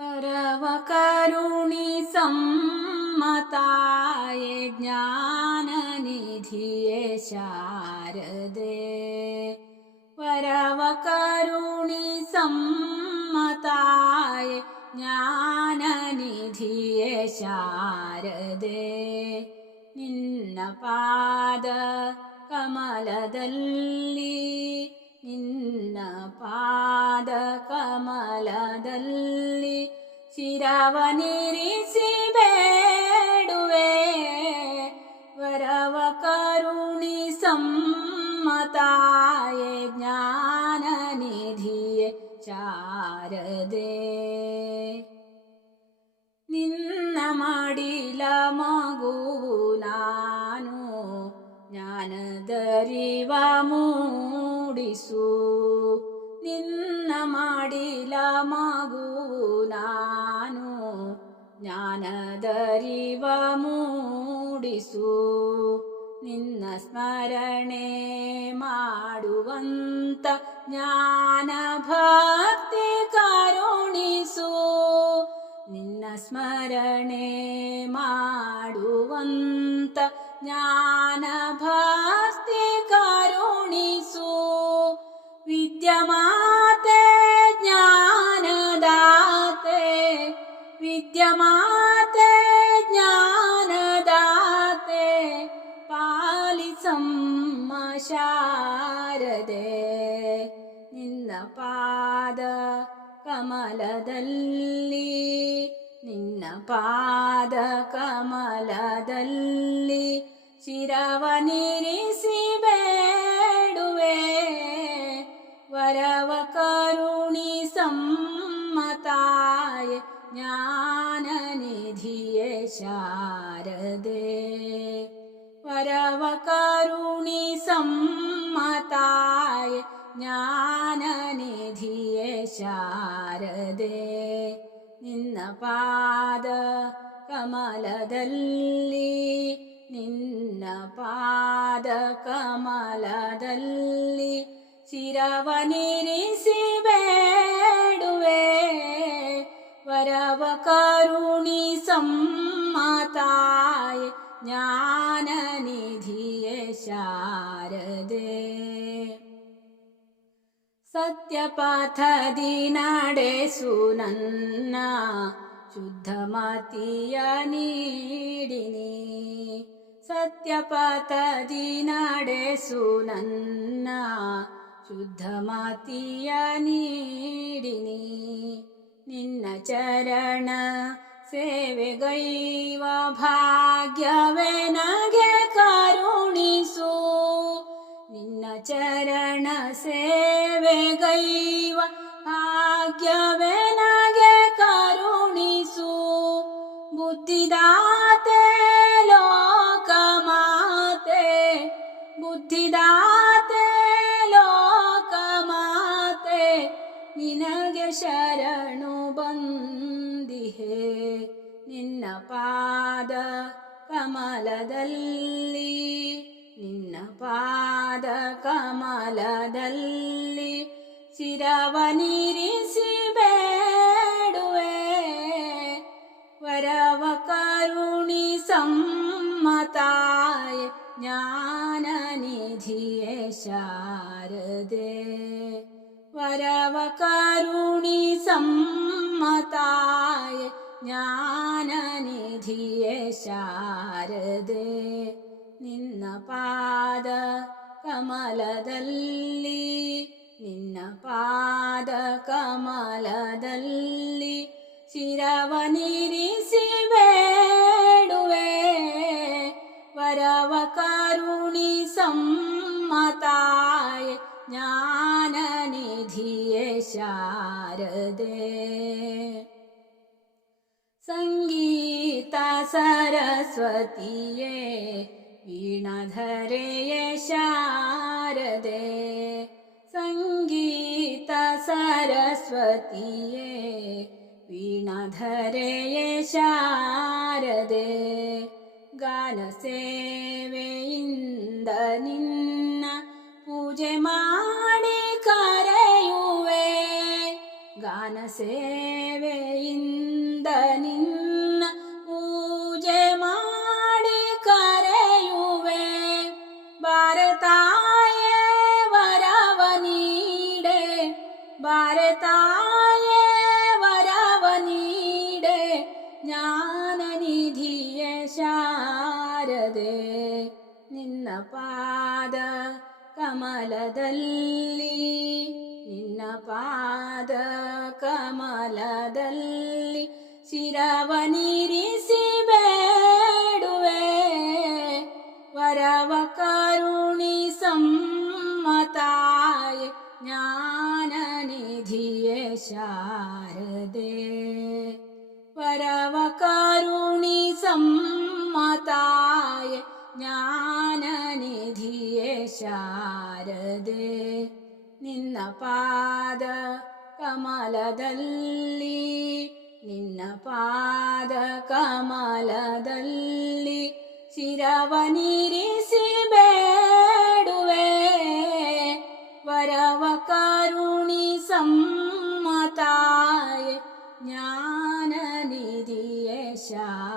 परवकरुणि सम्मताय ज्ञाननिधिये शारदे। परवकरुणि सम्मताय ज्ञाननिधिये ज्ञाननिधि शारदे निन्नपाद कमलदल्ली ನಿನ್ನ ಪಾದ ಕಮಲದಲ್ಲಿ ನಿನ್ನ ಪಾದ ಕಮಲದಲ್ಲಿ ಶಿರವನಿರಿಸಿ ಬೇಡುವೆ ವರವ ಕರುಣಿ ಸಮ್ಮತಾಯೆ ಜ್ಞಾನ ನಿಧಿಯೇ ಶಾರದೆ ನಿನ್ನ ಮಾಡಿಲ ಮಗುವು ನಾನು ಜ್ಞಾನದರಿವ ಮೂಡಿಸು ನಿನ್ನ ಮಾಡಿಲ ಮಗು ನಾನು, ಜ್ಞಾನದರಿವ ಮೂಡಿಸು. ನಿನ್ನ ಸ್ಮರಣೆ ಮಾಡುವಂತ ಜ್ಞಾನ ಭಕ್ತಿ ಕರುಣಿಸು. ನಿನ್ನ ಸ್ಮರಣೆ ಮಾಡುವಂತ ಜ್ಞಾನ ಭಕ್ತಿ ಶಾರದೆ ನಿನ್ನ ಪಾದ ಕಮಲದಲ್ಲಿ ನಿನ್ನ ಪಾದ ಕಮಲದಲ್ಲಿ ಶಿರವನಿರಿಸಿ ಬೇಡುವೆ ವರವ ಕರುಣಿ ಸಮ್ಮತಾಯ ಜ್ಞಾನ ನಿಧಿಯೇ ಶಾರದೆ ವರವ ಕರುಣಿ ಸಮ್ಮತಾಯ ಜ್ಞಾನ ನಿಧಿಯೇ ಶಾರದೆ ನಿನ್ನ ಪಾದ ಕಮಲದಲ್ಲಿ ನಿನ್ನ ಪಾದ ಕಮಲದಲ್ಲಿ ಶಿರವನಿರಿಸಿ ಬೇಡುವೆ ವರವ ಕರುಣಿ ಸಮ್ಮತಾಯ ಜ್ಞಾನ ಸತ್ಯಪಥದಿ ನಡೆಸು ನನ್ನ ಶುದ್ಧ ಮತಿಯ ನೀಡಿನಿ. ಸತ್ಯಪಾಥದಿ ನಡೆಸು ನನ್ನ ಶುದ್ಧ ಮತಿಯ ನೀಡಿನಿ. ನಿನ್ನ ಚರಣ ಸೇವೆಗೈವ ಭಾಗ್ಯವೇ ನಗೆ ಕರುಣಿಸು. ನಿನ್ನ ಚರಣ ಸೇವೆಗೈವ ಭಾಗ್ಯವೇ ನಗೆ ಕರುಣಿಸು. ಬುದ್ಧಿದಾತೆ ಲೋಕ ಮಾತೆ. ಬುದ್ಧಿದಾತೆ ಲೋಕ ಮಾತೆ. ನಿನಗೆ ಶರಣು ಬಂದಿಹೆ. ನಿನ್ನ ಪಾದ ಕಮಲದಲ್ಲಿ. ನಿನ್ನ ಪಾದ ಕಮಲದಲ್ಲಿ. ಶಿರವನಿರಿಸಿ ಬೇಡುವೆ ವರವ ಕರುಣಿ ಸಮ್ಮತಾಯ ಜ್ಞಾನ ನಿಧಿಯೇ ಶಾರದೆ ವರವ ಕರುಣಿ ಸಮ್ಮತಾಯ ಜ್ಞಾನ ನಿಧಿಯೇ ಶಾರದೆ ನಿನ್ನ ಪಾದ ಕಮಲದಲ್ಲಿ ನಿನ್ನ ಪಾದ ಕಮಲದಲ್ಲಿ ಶಿರವನಿರಿಸಿ ಬೇಡುವೆ ವರವ ಕರುಣಿ ಸಮ್ಮತಾಯ ಜ್ಞಾನ ನಿಧಿಯೇ ಶಾರದೆ ಸಂಗೀತ ಸರಸ್ವತಿಯೇ ವೀಣಧರೆಯೇ ಶಾರದೆ ಸರಸ್ವತಿಯೇ ವೀಣಧರೆಯೇ ಶಾರದೆ ಗಾನ ಸೇವೆಯಿಂದ ನಿನ್ನ ಪೂಜೆ ಮಾಡಿ ಕರೆಯುವೆ ಗಾನ ಸೇವೆಯಿಂದ ನಿನ್ನ ಶಾರದೆ ನಿನ್ನ ಪಾದ ಕಮಲದಲ್ಲಿ ನಿನ್ನ ಪಾದ ಕಮಲದಲ್ಲಿ ಶಿರವನಿರಿ ಶಾರದೆ ನಿನ್ನ ಪಾದ ಕಮಲದಲ್ಲಿ ನಿನ್ನ ಪಾದ ಕಮಲದಲ್ಲಿ ಶಿರವನಿರಿಸಿ ಬೇಡುವೆ ವರವ ಕರುಣಿ ಸಮ್ಮತಾಯ ಜ್ಞಾನ ನಿಧಿಯೇ ಶಾರದೆ